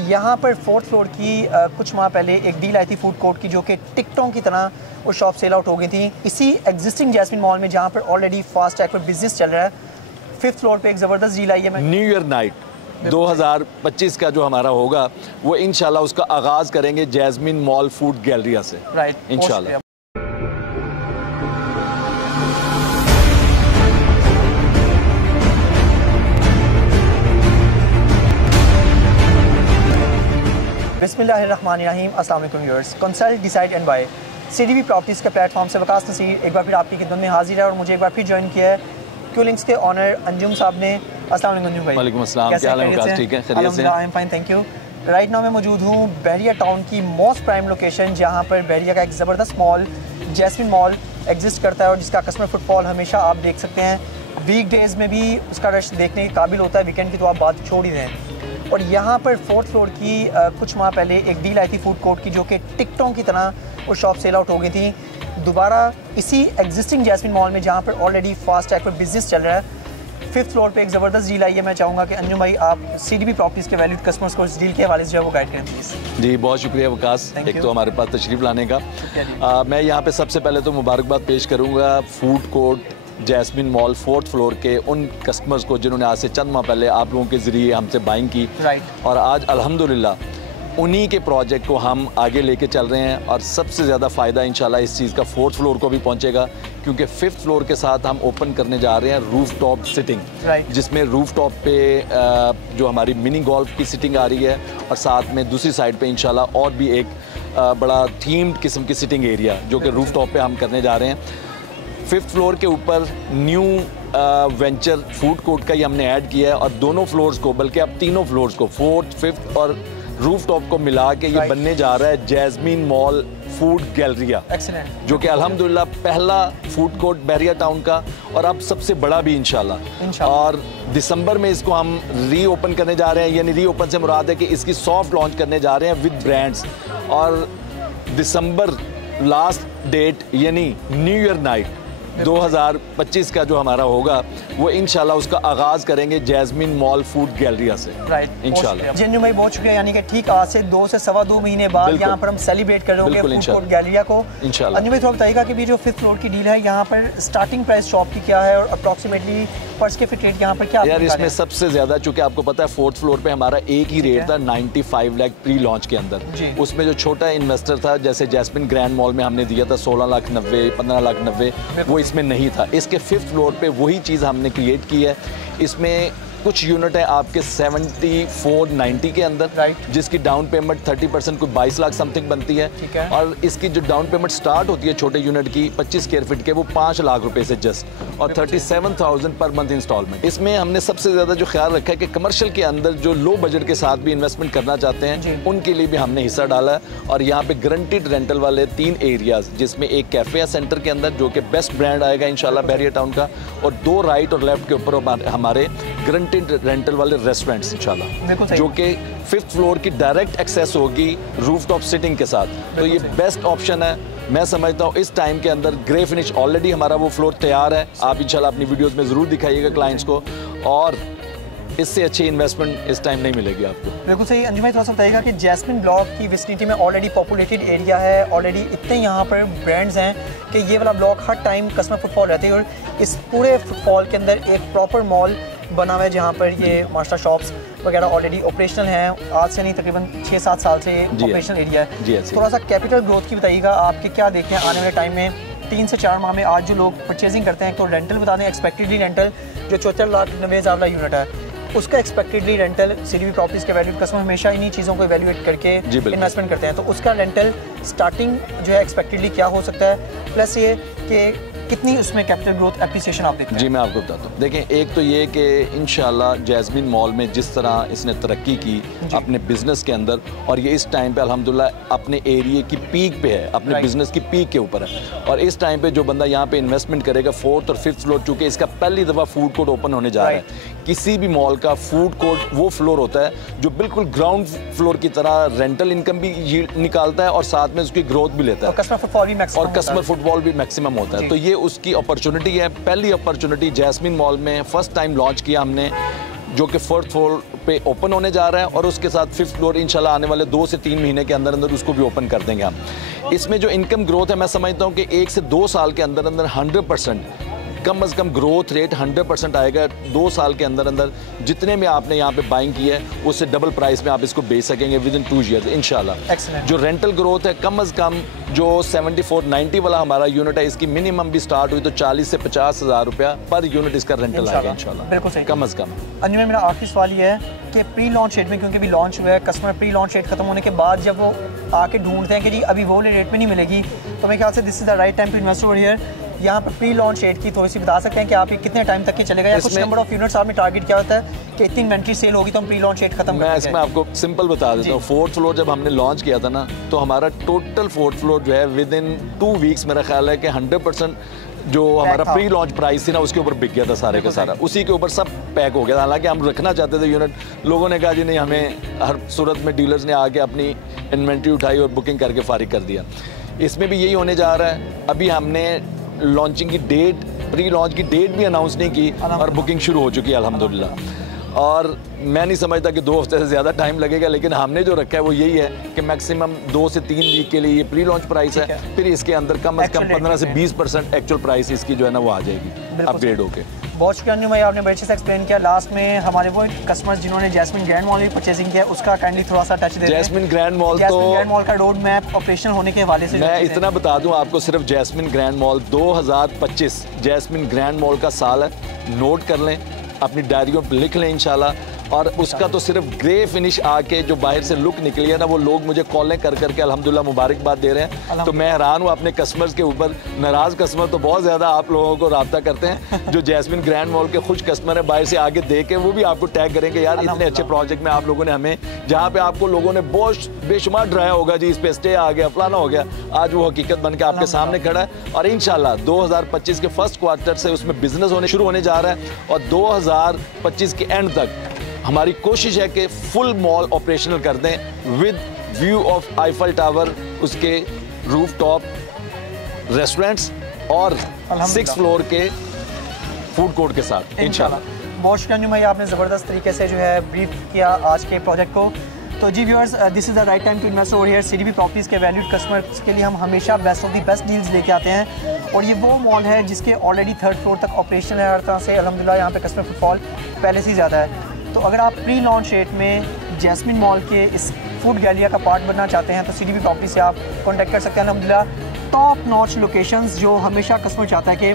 और यहाँ पर 4th फ्लोर की कुछ माह पहले एक डील आई थी फूड कोर्ट की, जो कि टिकटों की तरह वो शॉप सेल आउट हो गई थी। इसी एग्जिस्टिंग जैस्मिन मॉल में जहाँ पर ऑलरेडी फास्ट ट्रैक पर बिजनेस चल रहा है, 5th फ्लोर पे एक ज़बरदस्त डील आई है। न्यू ईयर नाइट 2025 का जो हमारा होगा वो इंशाल्लाह उसका आगाज़ करेंगे जैस्मिन मॉल फूड गैलरिया से, राइट इंशाल्लाह। बिस्मिल्लाहिर्रहमानिर्रहीम, अस्सलाम वालेकुम viewers. Consult decide and buy CDB properties के प्लेटफॉर्म से वकास नसीर एक बार फिर आपकी खिदमत में हाजिर है और मुझे एक बार फिर ज्वाइन किया है क्यूलिंग्स के ऑनर अंजुम साहब ने। अस्सलाम वालेकुम अंजुम भाई। वालेकुम अस्सलाम, क्या हाल है वकास? ठीक है, खैरियत से? I am fine, thank you. Right now मैं मौजूद हूँ बहरिया टाउन की मोस्ट प्राइम लोकेशन, जहाँ पर बहरिया का एक ज़बरदस्त मॉल जैस्मिन मॉल एग्जिस्ट करता है और जिसका कस्टमर फुटफॉल हमेशा आप देख सकते हैं। वीक डेज़ में भी उसका रश देखने के काबिल होता है, वीकेंड की तो आप बात छोड़ ही दें। और यहाँ पर 4th फ्लोर की कुछ माह पहले एक डील आई थी फूड कोर्ट की, जो कि टिकटों की तरह वो शॉप सेल आउट हो गई थी। दोबारा इसी एग्जिस्टिंग जैस्मिन मॉल में जहाँ पर ऑलरेडी फास्ट ट्रैक पर बिजनेस चल रहा है, 5th फ्लोर पे एक ज़बरदस्त डील आई है। मैं चाहूँगा कि अंजुम भाई आप सीडीबी प्रॉपर्टीज़ के वैल्यूड कस्टमर्स को इस डील के हवाले से जो है वो गाइड करें प्लीज़। जी बहुत शुक्रिया वकास, एक तो हमारे पास तशरीफ़ लाने का। मैं यहाँ पे सबसे पहले तो मुबारकबाद पेश करूँगा food court Jasmine Mall 4th floor के उन कस्टमर्स को जिन्होंने आज से चंद माह पहले आप लोगों के ज़रिए हमसे बाइंग की, और आज अल्हम्दुलिल्लाह उन्हीं के प्रोजेक्ट को हम आगे लेके चल रहे हैं। और सबसे ज़्यादा फ़ायदा इंशाल्लाह इस चीज़ का 4th फ्लोर को भी पहुंचेगा, क्योंकि 5th फ्लोर के साथ हम ओपन करने जा रहे हैं रूफ टॉप सिटिंग, जिसमें रूफ टॉप पे जो हमारी मिनी गोल्फ की सिटिंग आ रही है, और साथ में दूसरी साइड पे इंशाल्लाह और भी एक बड़ा थीम्ड किस्म की सिटिंग एरिया जो कि रूफ टॉप पे हम करने जा रहे हैं। 5th फ्लोर के ऊपर न्यू वेंचर फूड कोर्ट का ही हमने ऐड किया है, और दोनों फ्लोर्स को, बल्कि अब तीनों फ्लोर्स को, 4th, 5th और रूफ टॉप को मिला के ये बनने जा रहा है जैस्मिन मॉल फूड गैलरिया, जो कि अल्हम्दुलिल्लाह पहला फूड कोर्ट बहरिया टाउन का, और अब सबसे बड़ा भी इंशाल्लाह। और दिसंबर में इसको हम री ओपन करने जा रहे हैं, यानी री ओपन से मुराद है कि इसकी सॉफ्ट लॉन्च करने जा रहे हैं विद ब्रांड्स। और दिसंबर लास्ट डेट यानी न्यू ईयर नाइट 2025 का जो हमारा होगा वो इंशाल्लाह उसका आगाज़ करेंगे जैस्मिन मॉल फूड गैलरिया से, राइट इंशाल्लाह। जिन्नू भाई बहुत शुक्रिया, यानी कि ठीक आज से 2 से सवा 2 महीने बाद यहाँ पर हम सेलिब्रेट कर रहे होंगे फूड कोर्ट गैलरिया को इंशाल्लाह। अंजुम भाई थोड़ा बताइएगा कि भी जो 5th फ्लोर की डील है यहाँ पर स्टार्टिंग प्राइस शॉप की क्या है और अप्रॉक्सीमेटली पर स्क्वायर फीट रेट यहाँ पर क्या? यार इसमें सबसे ज़्यादा, चूँकि आपको पता है 4th फ्लोर पे हमारा एक ही रेट था 95 लाख प्री लॉन्च के अंदर। उसमें जो छोटा इन्वेस्टर था, जैसे जैस्मिन ग्रैंड मॉल में हमने दिया था 16,90,000 15,90,000, वो इसमें नहीं था। इसके 5th फ्लोर पे वही चीज़ हमने क्रिएट की है। इसमें कुछ यूनिट है आपके 7490 के अंदर, जिसकी डाउन पेमेंट 30% कोई 22 लाख समथिंग बनती है, और इसकी जो डाउन पेमेंट स्टार्ट होती है छोटे यूनिट की 25 स्क्वायर फीट के, वो 5 लाख रुपए से जस्ट, और 37,000 पर मंथ इंस्टॉलमेंट। इसमें हमने सबसे ज़्यादा जो ख्याल रखा है कि कमर्शियल के अंदर जो लो बजट के साथ भी इन्वेस्टमेंट करना चाहते हैं उनके लिए भी हमने हिस्सा डाला है। और यहाँ पे गारंटीड रेंटल वाले 3 एरियाज, जिसमें एक कैफे है सेंटर के अंदर जो कि बेस्ट ब्रांड आएगा इंशाल्लाह बहरिया टाउन का, और 2 राइट और लेफ्ट के ऊपर हमारे रेंटल वाले रेस्टोरेंट्स इंशाल्लाह, जो कि 5th फ्लोर की डायरेक्ट एक्सेस होगी रूफ टॉप सिटिंग के साथ। तो ये बेस्ट ऑप्शन है। मैं समझता हूँ इस टाइम के अंदर ग्रे फिनिश ऑलरेडी हमारा वो फ्लोर तैयार है, आप इंशाल्लाह अपनी वीडियोस में ज़रूर दिखाइएगा क्लाइंट्स को, और इससे अच्छी इन्वेस्टमेंट इस टाइम नहीं मिलेगी आपको। बिल्कुल सही। अंजुम भाई थोड़ा सा बताइएगा कि जैस्मिन ब्लॉक की विसिनिटी में ऑलरेडी पॉपुलेटेड एरिया है, ऑलरेडी इतने यहाँ पर ब्रांड्स हैं कि ये वाला ब्लॉक हर टाइम कस्टमर फुटफॉल रहते हैं, और इस पूरे फुटफॉल के अंदर एक प्रॉपर मॉल बना हुआ है जहाँ पर ये मास्टर शॉप्स वगैरह ऑलरेडी ऑपरेशनल हैं। आज से नहीं तकरीबन 6-7 साल से ऑपरेशनल एरिया है। थोड़ा सा कैपिटल ग्रोथ की बताइएगा, आपके क्या देखते हैं आने वाले टाइम में 3 से 4 माह में? आज जो लोग परचेजिंग करते हैं तो रेंटल बता दें, एक्सपेक्टेडली रेंटल जो 74,90,000 वाला यूनिट है उसका एक्सपेक्टेडली रेंटल, सीडीबी प्रॉपर्टीज के वैल्यू कस्टमर हमेशा इन्हीं चीज़ों को इवैल्यूएट करके इन्वेस्टमेंट करते हैं, तो उसका रेंटल स्टार्टिंग जो है एक्सपेक्टेडली क्या हो सकता है, प्लस ये कि कितनी उसमें कैपिटल ग्रोथ एप्रिसिएशन आप देखते हैं? जी मैं आपको बताता हूँ। देखें, एक तो ये कि इंशाल्लाह जैस्मिन मॉल में जिस तरह इसने तरक्की की अपने बिजनेस के अंदर, और ये इस टाइम पे अल्हम्दुलिल्लाह अपने एरिया की पीक पे है, अपने बिजनेस की पीक के ऊपर है, और इस टाइम पे जो बंदा यहाँ पे इन्वेस्टमेंट करेगा 4th और 5th फ्लोर, चूँकि इसका पहली दफ़ा फूड कोर्ट ओपन होने जा रहा है। किसी भी मॉल का फूड कोर्ट वो फ्लोर होता है जो बिल्कुल ग्राउंड फ्लोर की तरह रेंटल इनकम भी निकालता है और साथ में उसकी ग्रोथ भी लेता है, और कस्टमर फुटफॉल भी मैक्सिमम होता है। तो ये उसकी अपॉर्चुनिटी है, पहली अपॉर्चुनिटी जैस्मिन मॉल में फर्स्ट टाइम लॉन्च किया हमने जो कि 4th फ्लोर पे ओपन होने जा रहा है, और उसके साथ 5th फ्लोर इंशाल्लाह आने वाले 2 से 3 महीने के अंदर अंदर उसको भी ओपन कर देंगे हम। इसमें जो इनकम ग्रोथ है, मैं समझता हूँ कि 1 से 2 साल के अंदर अंदर 100% कम अज़ कम ग्रोथ रेट 100% आएगा। 2 साल के अंदर अंदर जितने में आपने यहाँ पे बाइंग की है उससे डबल प्राइस में आप इसको बेच सकेंगे विद इन 2 ईयर्स इंशाल्लाह। जो रेंटल ग्रोथ है, कम अज़ कम जो 74-90 वाला हमारा यूनिट है, इसकी मिनिमम भी स्टार्ट हुई तो 40 से 50 हज़ार रुपया पर यूनिट इसका रेंटल आएगा इंशाल्लाह। बिल्कुल सही, कम अज़ कम। अंजुम में मेरा आखिरी सवाल ये है कि प्री लॉन्च रेट में, क्योंकि अभी लॉन्च हुआ है, कस्टमर प्री लॉन्च रेट खत्म होने के बाद जब वो आके ढूंढते हैं कि जी अभी वो रेट में नहीं मिलेगी, तो मेरे ख्याल से this is the right time to invest over here. यहाँ पर प्री लॉन्च रेट की थोड़ी सी बता सकते हैं कि आप कितने टाइम तक के चलेगा, या कुछ नंबर ऑफ यूनिट्स आपने टारगेट किया होता है कि इतनी इन्वेंट्री सेल होगी तो हम प्री लॉन्च रेट खत्म? मैं इसमें आपको सिंपल बता देता हूँ। 4th फ्लोर जब हमने लॉन्च किया था ना, तो हमारा टोटल 4th फ्लोर जो है विद इन 2 वीक्स मेरा ख्याल है कि 100% जो हमारा प्री लॉन्च प्राइस थी ना उसके ऊपर बिक गया था सारे का सारा, उसी के ऊपर सब पैक हो गया था। हालांकि हम रखना चाहते थे यूनिट, लोगों ने कहा जी नहीं, हमें हर सूरत में डीलर्स ने आके अपनी इन्वेंट्री उठाई और बुकिंग करके फारिग कर दिया। इसमें भी यही होने जा रहा है। अभी हमने लॉन्चिंग की डेट, प्री लॉन्च की डेट भी अनाउंस नहीं की और बुकिंग शुरू हो चुकी है अल्हम्दुलिल्लाह। और मैं नहीं समझता कि 2 हफ्ते से ज़्यादा टाइम लगेगा, लेकिन हमने जो रखा है वो यही है कि मैक्सिमम 2 से 3 वीक के लिए ये प्री लॉन्च प्राइस है, फिर इसके अंदर कम अज़ कम 15 से 20% एक्चुअल प्राइस इसकी जो है ना वो आ जाएगी अपग्रेड होके। बहुत शुक्रिया अन्यू भाई, आपने बड़े अच्छे से एक्सप्लेन किया। लास्ट में हमारे वो कस्टमर्स जिन्होंने जैस्मिन ग्रैंड मॉल भी परचेसिंग किया, उसका काइंडली थोड़ा सा टच दे दें। जैस्मिन ग्रैंड मॉल का रोड मैप ऑपरेशन होने के हवाले से मैं इतना बता दूं आपको, सिर्फ Jasmine Grand Mall 2025 Jasmine Grand Mall का साल है, नोट कर लें, अपनी डायरियों पर लिख लें इंशाल्लाह। और उसका तो सिर्फ ग्रे फिनिश आके जो बाहर से लुक निकली है ना, वो लोग मुझे कॉलें कर करके अल्हम्दुलिल्लाह मुबारकबाद दे रहे हैं। तो मैं हैरान हूँ अपने कस्टमर्स के ऊपर। नाराज़ कस्टमर तो बहुत ज़्यादा आप लोगों को रब्ता करते हैं, जो जैस्मिन ग्रैंड मॉल के खुश कस्टमर है बाहर से आगे देख के वो भी आपको टैग करेंगे, यार इतने अच्छे प्रोजेक्ट में आप लोगों ने हमें, जहाँ पे आपको लोगों ने बहुत बेशुमार डराया होगा जी इस पे स्टे आ गया फलाना हो गया, आज वो हकीकत बन के आपके सामने खड़ा है। और इंशाल्लाह 2025 के फर्स्ट क्वार्टर से उसमें बिजनेस होने शुरू होने जा रहा है, और 2025 के एंड तक हमारी कोशिश है कि फुल मॉल ऑपरेशनल कर दें with view of Eiffel tower, उसके रूफ टॉप रेस्टोरेंट्स और 6th फ्लोर के फूड कोर्ट के साथ इंशाल्लाह। बहुत शुक्रिया भाई, आपने ज़बरदस्त तरीके से जो है ब्रीफ किया आज के प्रोजेक्ट को। तो जी viewers, this is the right time to invest over here. CDB properties के वैल्यूड कस्टमर्स के लिए हम हमेशा best of the best deals लेके आते हैं, और ये वो मॉल है जिसके ऑलरेडी 3rd फ्लोर तक ऑपरेशन है। हर तरह से अल्हम्दुलिल्लाह यहाँ पे कस्टमर फुटफॉल पहले से ही ज़्यादा है। तो अगर आप प्री लॉन्च रेट में जैस्मिन मॉल के इस फूड गैलरिया का पार्ट बनना चाहते हैं तो CDB प्रॉपर्टी से आप कॉन्टैक्ट कर सकते हैं। अल्हम्दुलिल्लाह टॉप नॉच लोकेशंस जो हमेशा कस्टमर चाहता है कि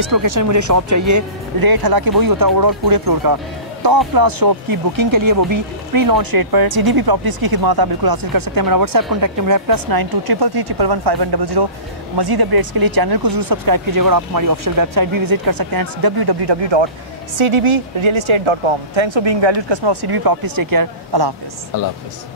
इस लोकेशन में मुझे शॉप चाहिए, रेट हालांकि वही होता है ओवरऑल पूरे फ्लोर का। टॉप क्लास शॉप की बुकिंग के लिए वो भी प्री लॉन्च रेट पर CDB प्रॉपर्टीज़ की खिदमत आप बिल्कुल हासिल कर सकते हैं। मेरा व्हाट्सएप कॉन्टैक्ट नंबर है +92 333 111 5100। मज़ीद अपडेट्स के लिए चैनल को जरूर सब्सक्राइब कीजिएगा, और आप हमारी ऑफिशियल वेबसाइट भी विजिट कर सकते हैं, www.cdbrealestate.com। Thanks for being valued customer of CDB properties. Take care, अल्लाह हाफ़िज़।